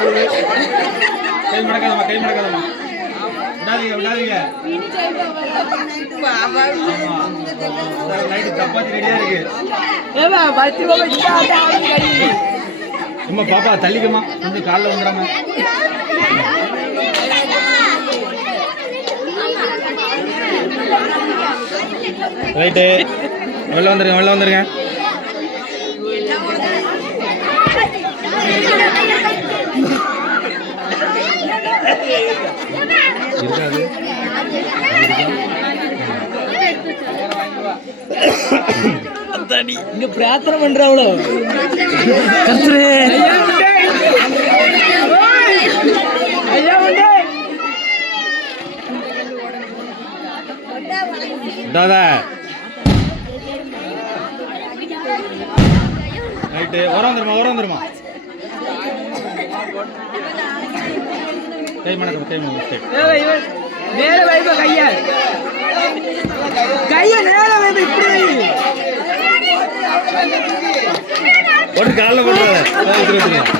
கை மடக்காதம்மா கை மடக்காதம்மா விடாதீங்க விடாதீங்க நைட்டு சப்பாத்தி ரெடியா இருக்கு சும்மா பாப்பா தள்ளிக்கம்மா கொஞ்சம் காலில் வந்துடாம ரைட்டு வெளில வந்துருங்க வெளில வந்துருங்க இருக்காது இங்க பிரார்த்தனை பண்றவளோ ரைட்டு ஓரம் வந்துருமா கை மணக்கம் கை மணக்கம் நேர வைப்ப கைய நேர வைப்ப இப்படி ஒரு காலில் போடுறாரு